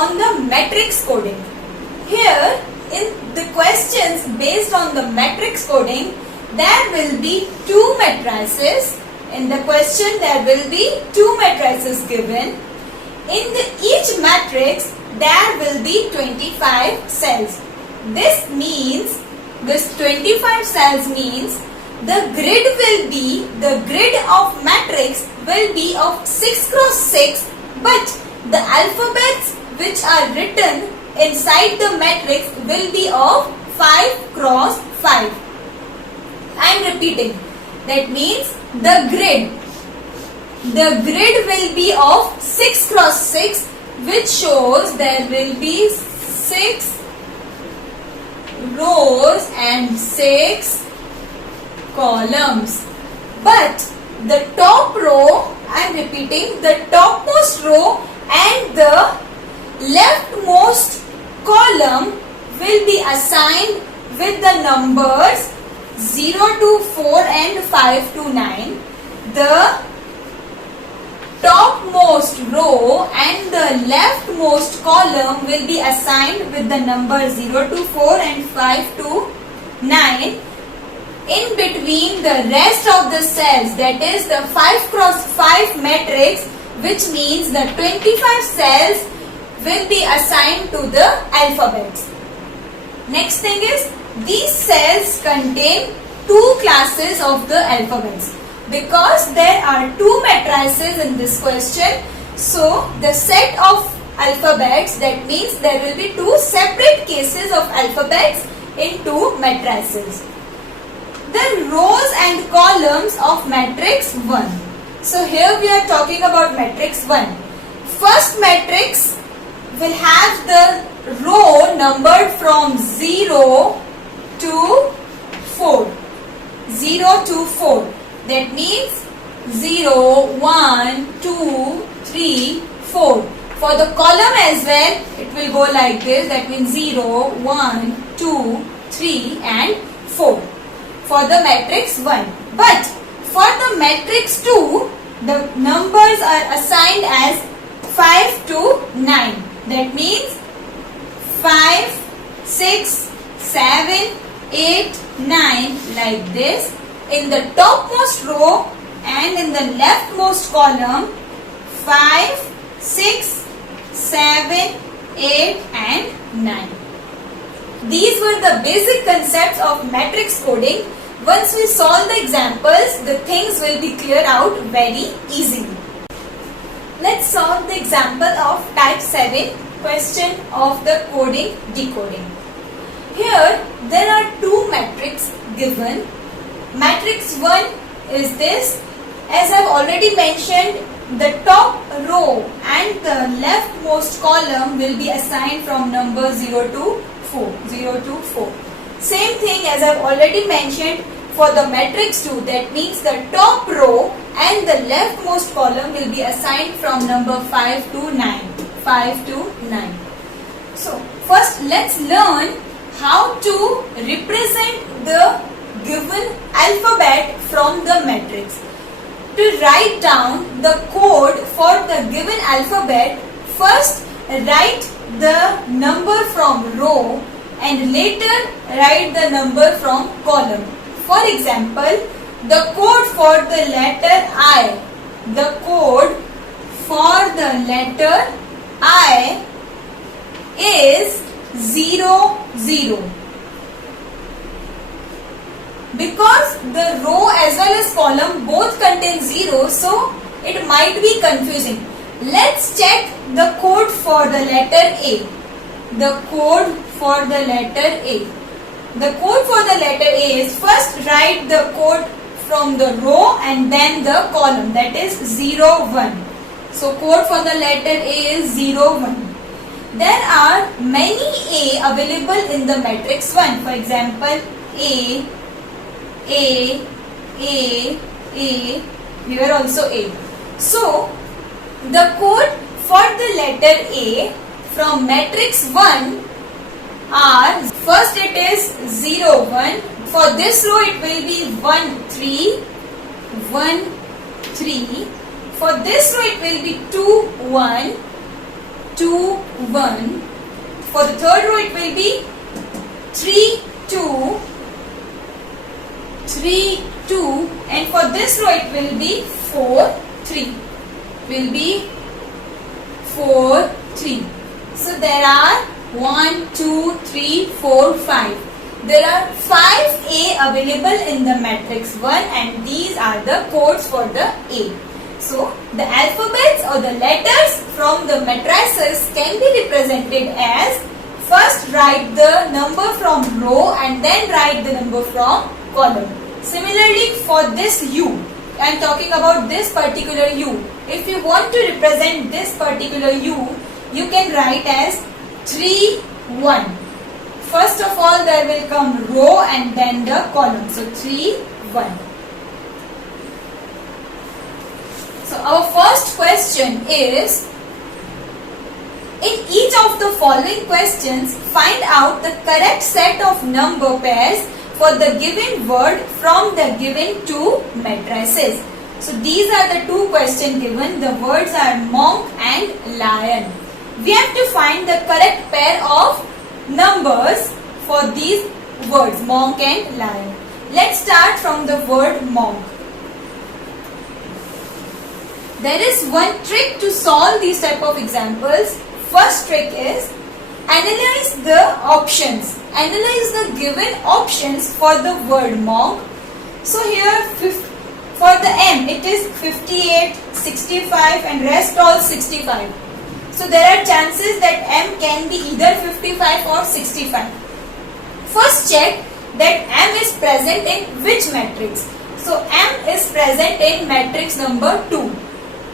on the matrix coding. Here in the questions based on the matrix coding, there will be two matrices. In the question there will be two matrices given. In each matrix there will be 25 cells. This 25 cells means the grid of matrix will be of 6 cross 6, but the alphabets which are written inside the matrix will be of 5 cross 5. I am repeating. That means the grid will be of 6 cross 6, which shows there will be 6 rows and 6 columns. But the top row, I am repeating, the topmost row and the leftmost column will be assigned with the numbers 0 to 4 and 5 to 9. The topmost row and the leftmost column will be assigned with the number 0 to 4 and 5 to 9. In between the rest of the cells, that is the 5 cross 5 matrix, which means the 25 cells will be assigned to the alphabets. Next thing is, these cells contain two classes of the alphabets. Because there are two matrices in this question, so the set of alphabets, that means there will be two separate cases of alphabets in two matrices. The rows and columns of matrix 1. So here we are talking about matrix 1. First matrix will have the row numbered from 0 to 4. 0 to 4. That means 0, 1, 2, 3, 4. For the column as well, it will go like this. That means 0, 1, 2, 3 and 4. For the matrix 1. But for the matrix 2, the numbers are assigned as 5 to 9. That means 5, 6, 7, 8, 9 like this. In the topmost row and in the leftmost column, 5, 6, 7, 8 and 9. These were the basic concepts of matrix coding. Once we solve the examples, the things will be cleared out very easily. Let's solve the example of type 7, question of the coding decoding. Here there are two matrices given. Matrix 1 is this. As I have already mentioned, the top row and the leftmost column will be assigned from number 0 to 4. 0 to 4. Same thing as I have already mentioned for the matrix 2. That means the top row and the leftmost column will be assigned from number 5 to 9. 5 to 9. So first let's learn how to represent the given alphabet from the matrix. To write down the code for the given alphabet, first write the number from row and later write the number from column. For example, the code for the letter I. The code for the letter I is 0, 0. Because the row as well as column both contain 0, so it might be confusing. Let's check the code for the letter A. The code for the letter A. The code for the letter A is, first write the code from the row and then the column, that is 0, 1. So code for the letter A is 0, 1. There are many A available in the matrix 1. For example, A, here also A. So the code for the letter A from matrix 1 are, first it is 0, 1. For this row it will be 1, 3, 1, 3. For this row it will be 2, 1, 2, 1. For the third row it will be 3, 2, 3, 2, and for this row it will be 4, 3. Will be 4, 3. So there are 1, 2, 3, 4, 5. There are 5A available in the matrix 1, and these are the codes for the A. So the alphabets or the letters from the matrices can be represented as, first write the number from row and then write the number from column. Similarly for this U, I am talking about this particular U. If you want to represent this particular U, you can write as 3, 1. First of all there will come row and then the column. So 3, 1. So our first question is, in each of the following questions, find out the correct set of number pairs for the given word from the given two matrices. So these are the two questions given. The words are monk and lion. We have to find the correct pair of numbers for these words, monk and lion. Let's start from the word monk. There is one trick to solve these type of examples. First trick is, analyze the options. Analyze the given options for the word monk. So here for the M it is 58, 65 and rest all 65. So there are chances that M can be either 55 or 65. First check that M is present in which matrix. So M is present in matrix number 2.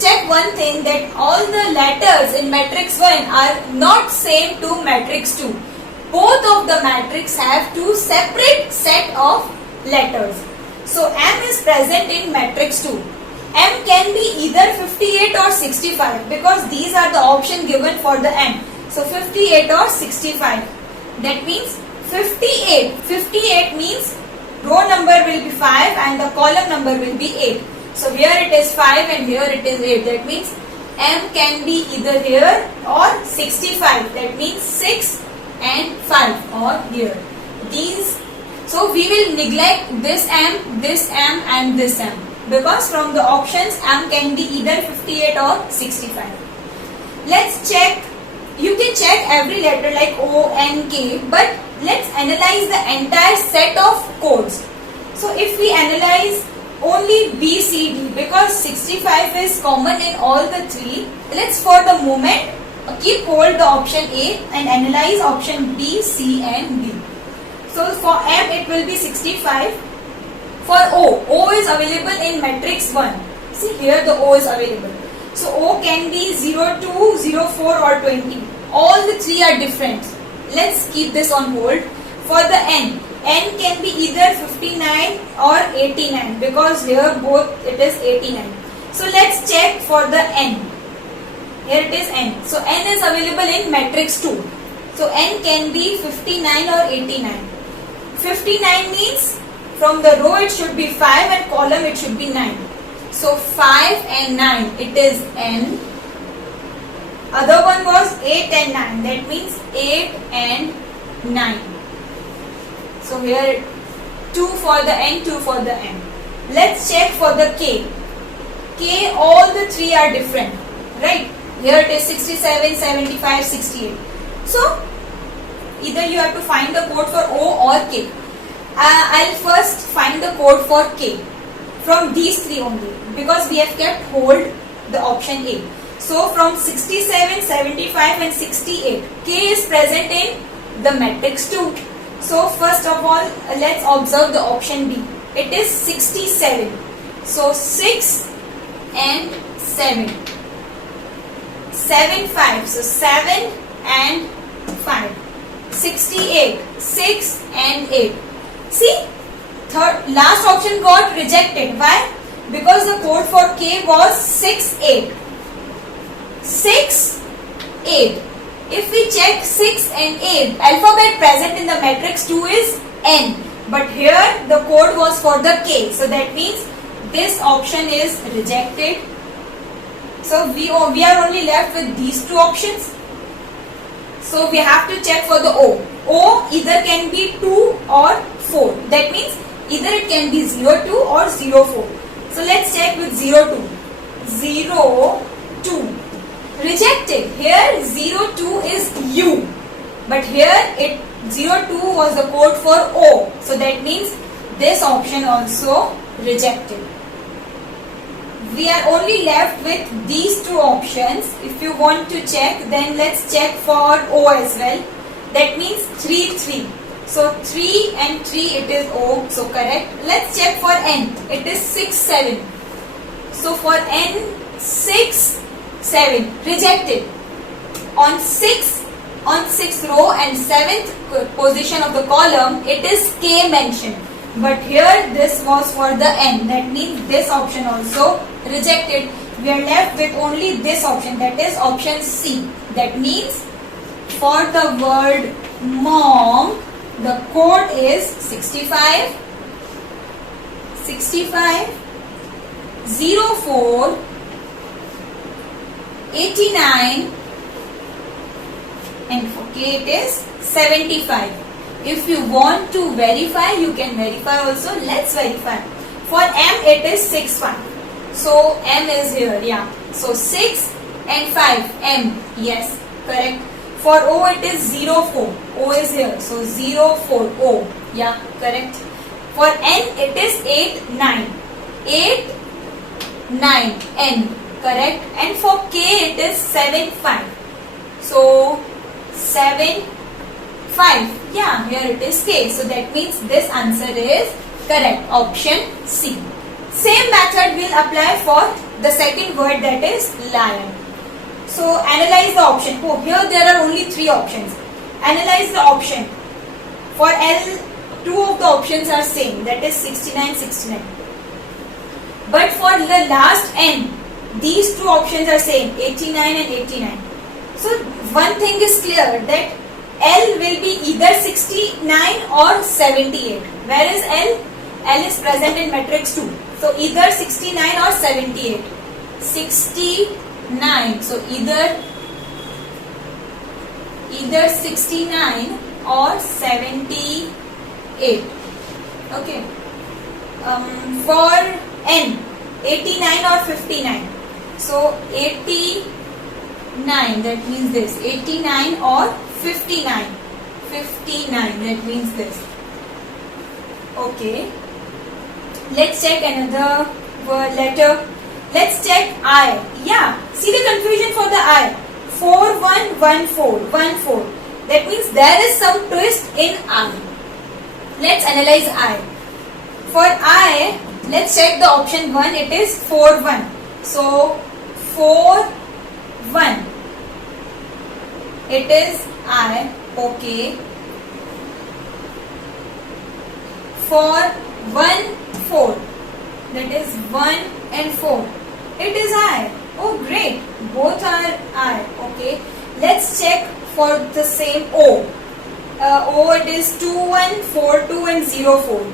Check one thing, that all the letters in matrix 1 are not same to matrix 2. Both of the matrix have two separate set of letters. So M is present in matrix 2. M can be either 58 or 65 because these are the option given for the M. So 58 or 65. That means 58. 58 means row number will be 5 and the column number will be 8. So here it is 5 and here it is 8. That means M can be either here or 65. That means 6 and 5 or here. These. So we will neglect this M and this M. Because from the options M can be either 58 or 65. Let's check. You can check every letter like O, N, K, but let's analyze the entire set of codes. So if we analyze only B, C, D, because 65 is common in all the three, let's for the moment keep hold the option A and analyze option B, C and D. So for M it will be 65. For O is available in matrix 1. See here the O is available. So O can be 02, 04 or 20. All the three are different. Let's keep this on hold. For the N can be either 59 or 89 because here both it is 89. So let's check for the N. Here it is N. So N is available in matrix 2. So N can be 59 or 89. 59 means from the row it should be 5 and column it should be 9. So 5 and 9 it is N. Other one was 8 and 9. That means 8 and 9. So here 2 for the N, 2 for the M. Let's check for the K. K, all the three are different. Right? Here it is 67, 75, 68. So either you have to find the code for O or K. I'll first find the code for K from these three only because we have kept hold the option A. So from 67, 75 and 68, K is present in the matrix 2. So first of all, let's observe the option B. It is 67. So 6 and 7. 7, 5. So 7 and 5. 68. 6 and 8. See, last option got rejected. Why? Because the code for K was 6, 8. 6, 8. If we check 6 and 8, alphabet present in the matrix 2 is N. But here the code was for the K. So that means this option is rejected. So we are only left with these two options. So we have to check for the O. O either can be 2 or 4. That means either it can be 02 or 04. So let's check with 02. 02. Rejected. Here 02 is U. But here 02 was the code for O. So that means this option also rejected. We are only left with these two options. If you want to check, then let's check for O as well. That means 3, 3. So 3 and 3 it is O. So correct. Let's check for N. It is 6, 7. So for N, 6, 7. Rejected. On 6th row and 7th position of the column, it is K mentioned. But here this was for the N. That means this option also rejected. We are left with only this option, that is option C. That means for the word mom, the code is 65, 04, 89, and for K it is 75. If you want to verify, you can verify also. Let's verify. For M it is 6, 5. So M is here, yeah. So 6 and 5, M, yes, correct. For O it is 04, O is here. So 04, O, yeah, correct. For N it is 8, 9. 8, 9, N, correct. And for K it is 7, 5. So 7, 5. Yeah, here it is K. So that means this answer is correct. Option C. Same method will apply for the second word, that is lion. So analyze the option. Oh, here there are only 3 options. Analyze the option. For L, 2 of the options are same, that is 69, 69. But for the last N, these 2 options are same, 89 and 89. So one thing is clear, that L will be either 69 or 78. Where is L? L is present in matrix 2. So either 69 or 78. 69. So either 69 or 78. Okay. For N, 89 or 59. So 89, that means this. 89 or 59. 59, that means this. Okay. Let's check another letter. Let's check I. Yeah. See the confusion for the I. 4, 1, 1, 4. 1, 4. That means there is some twist in I. Let's analyze I. For I, let's check the option 1. It is 4, 1. So 4, 1. It is I. Okay. For 1, 4. That is 1 and 4. It is I. Oh great. Both are I. Okay. Let's check for the same O. O it is 2, 1, 4, 2 and 0, 4.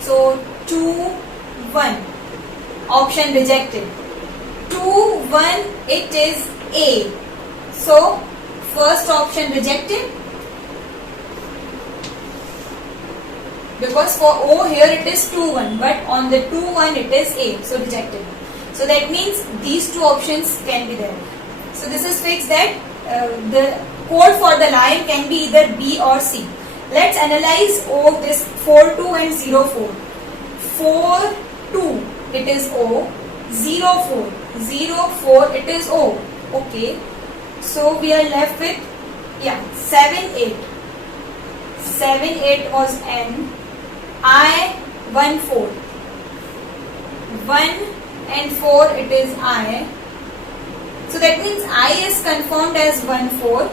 So 2, 1. Option rejected. 2, 1. It is A. So first option rejected. Because for O here it is 2, 1. But on the 2, 1 it is A. So rejected. So that means these two options can be there. So this is fixed that the code for the lion can be either B or C. Let's analyze O, this 4, 2 and 0, 4. 4, 2 it is O. 0, 4. 0, 4 it is O. Okay. So we are left with 7, 8. 7, 8 was N. I 1, 4. 1 and 4 it is I. So that means I is confirmed as 1, 4.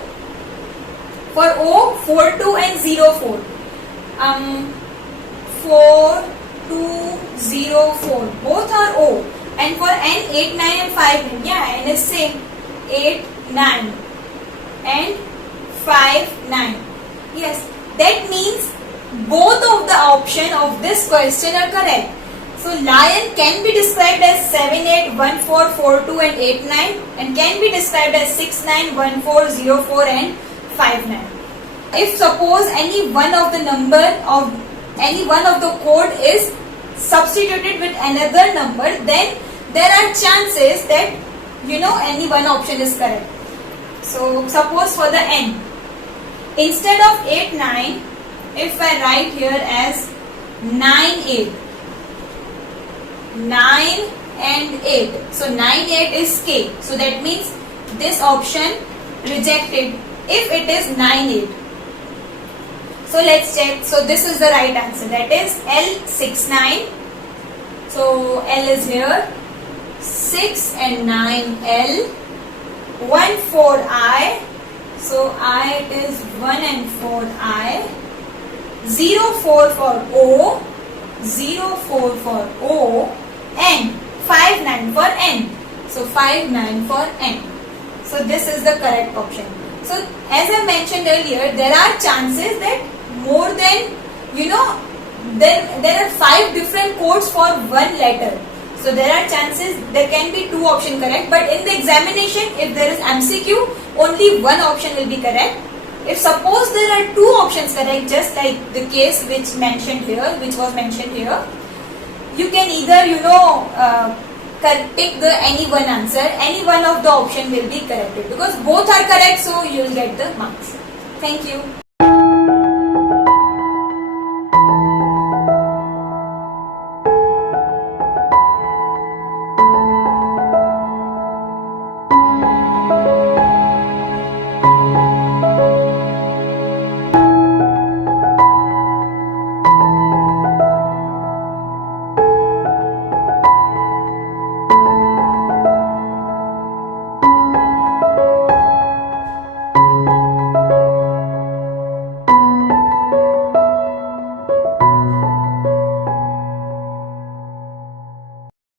For O, 4, 2 and 0, 4. 4, 2, 0, 4. Both are O. And for N, 8, 9 and 5. Yeah, N is same. 8, 9 and 5, 9. Yes, that means both of the option of this question are correct. So lion can be described as 7, 8, 1, 4, 4, 2 and 8, 9 and can be described as 6, 9, 1, 4, 0, 4 and 59. If suppose any one of the code is substituted with another number, then there are chances that any one option is correct. So suppose for the n, instead of 8 9, if I write here as 9 8, 9 and 8, so 9 8 is k, so that means this option rejected if it is 9 8. So let's check. So this is the right answer, that is L69. So L is here, 6 and 9 L, 1 4 I, so I it is 1 and 4 I, 0 4 for O, 0 4 for O, and 5 9 for N, so 5 9 for N. So this is the correct option. So as I mentioned earlier, there are chances that more than there are 5 different codes for one letter. So there are chances there can be 2 options correct, but in the examination, if there is MCQ, only one option will be correct. If suppose there are 2 options correct, just like the case which was mentioned here, you can either pick the any one answer, any one of the option will be corrected, because both are correct, so you will get the marks. Thank you.